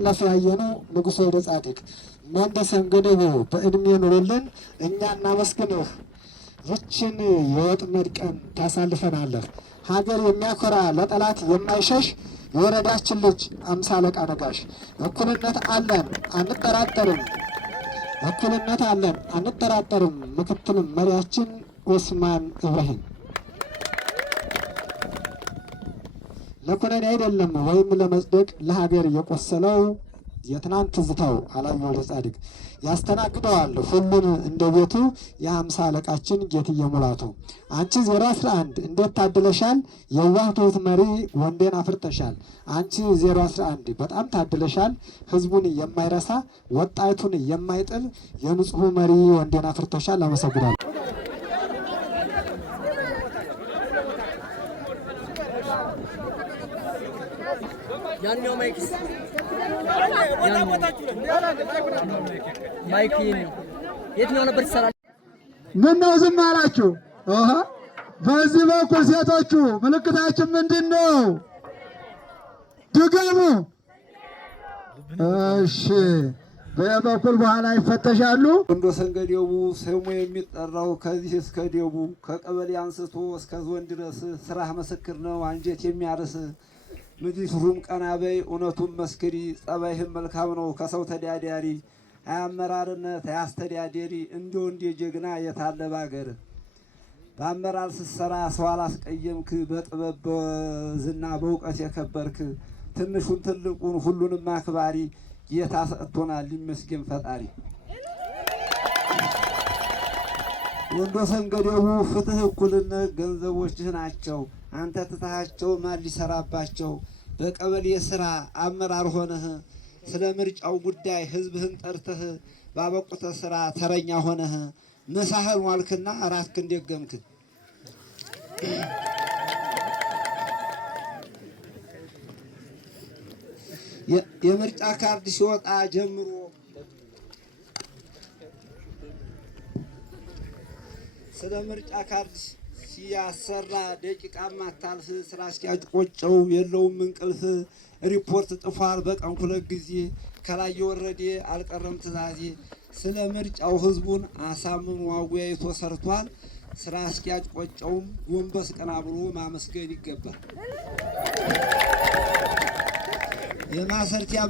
ለፈያየነው ንጉሥ ወልደ ጻድቅ መንደሰን ገደቡ በእድሜ ኑርልን፣ እኛ እናመስግንህ። ይችን የወጥመድ ቀን ታሳልፈናለህ። ሀገር የሚያኮራ ለጠላት የማይሸሽ የወረዳችን ልጅ 50 አለቃ ነጋሽ። እኩልነት አለን አንጠራጠርም፣ እኩልነት አለን አንጠራጠርም። ምክትል መሪያችን ኦስማን ኢብራሂም። ለኩነኔ አይደለም ወይም ለመጽደቅ ለሀገር የቆሰለው የትናንት ትዝታው አላየ ወልደ ጻድቅ ያስተናግደዋል ሁሉን እንደ ቤቱ የ50 አለቃችን ጌትዬ ሙላቱ። አንቺ 011 እንዴት ታድለሻል፣ የዋህ ትሁት መሪ ወንዴን አፍርተሻል። አንቺ 011 በጣም ታድለሻል፣ ህዝቡን የማይረሳ ወጣቱን የማይጥል የንጹህ መሪ ወንዴን አፍርተሻል። አመሰግናለሁ። ያኛው ማይክ የትኛው ነበር ይሰራል? ምን ነው ዝም አላችሁ? በዚህ በኩል ሴቶቹ ምልክታችን ምንድን ነው? ድገሙ። እሺ፣ በበኩል በኋላ ይፈተሻሉ። ወንዶሰን ገደቡ ስሙ የሚጠራው ከዚህ እስከ ደቡ ከቀበሌ አንስቶ እስከ ዞን ድረስ ስራህ ምስክር ነው አንጀት የሚያርስ ምድሩም ቀና በይ እውነቱን መስክሪ ጸባይህም መልካም ነው ከሰው ተዳዳሪ አመራርነት አስተዳዳሪ እንዲሁ እንደ ጀግና የታለ ባገር በአመራር ስትሰራ ሰው አላስቀየምክ በጥበብ በዝና በእውቀት የከበርክ ትንሹን ትልቁን ሁሉንም አክባሪ ጌታ ሰጥቶናል ይመስገን ፈጣሪ። ወንዶሰን ገደቡ ፍትህ እኩልነት ገንዘቦችህ ናቸው አንተ ትታቸው ማን ሊሰራባቸው? በቀበሌ ስራ አመራር ሆነህ ስለ ምርጫው ጉዳይ ህዝብህን ጠርተህ ባበቁተ ስራ ተረኛ ሆነህ ምሳህን ዋልክና አራትክን ደገምክ። የምርጫ ካርድ ሲወጣ ጀምሮ ስለ ምርጫ ካርድ ሲያሰራ ደቂቃ ማታልፍ ስራ አስኪያጅ ቆጨው የለውም እንቅልፍ። ሪፖርት ጥፏል በቀን 2 ጊዜ ከላይ የወረደ አልቀረም ትዛዜ። ስለ ምርጫው ህዝቡን አሳምኖ አወያይቶ ሰርቷል። ስራ አስኪያጅ ቆጨውም ጎንበስ ቀና ብሎ ማመስገን ይገባል። የማሰርቲያ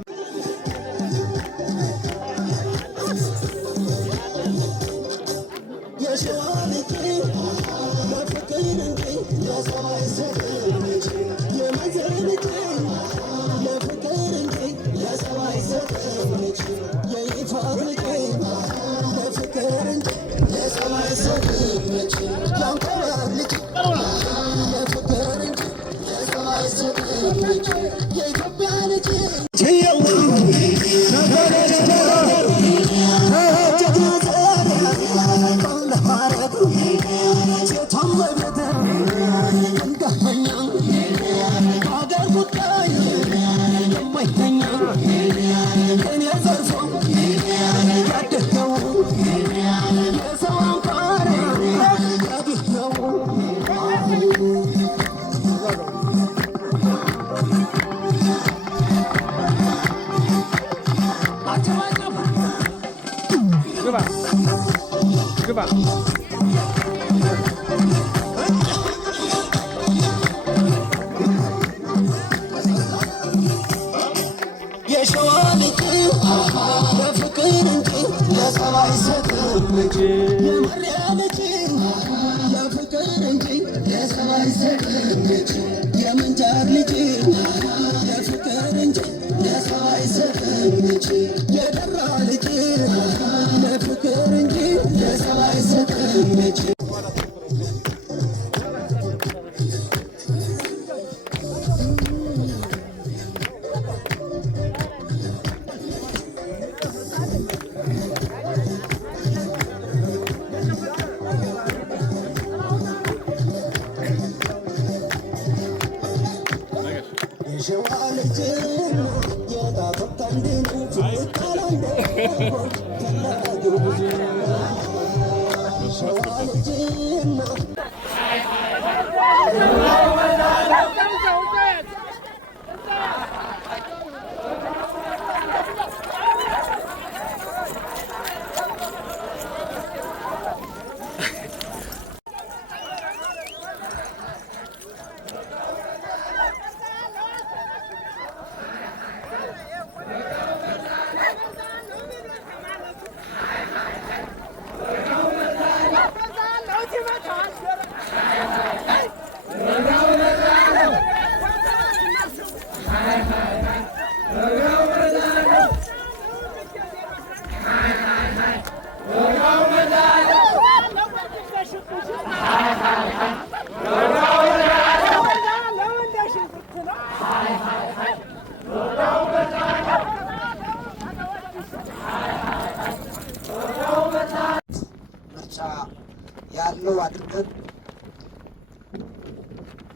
ካለው አድርገን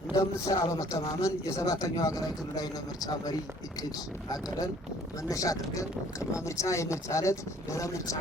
እንደምንሰራ በመተማመን የ7ኛው ሀገራዊ ክልላዊና ምርጫ መሪ እቅድ አቅደን መነሻ አድርገን ቅድመ ምርጫ፣ የምርጫ ዕለት፣ ድህረ ምርጫ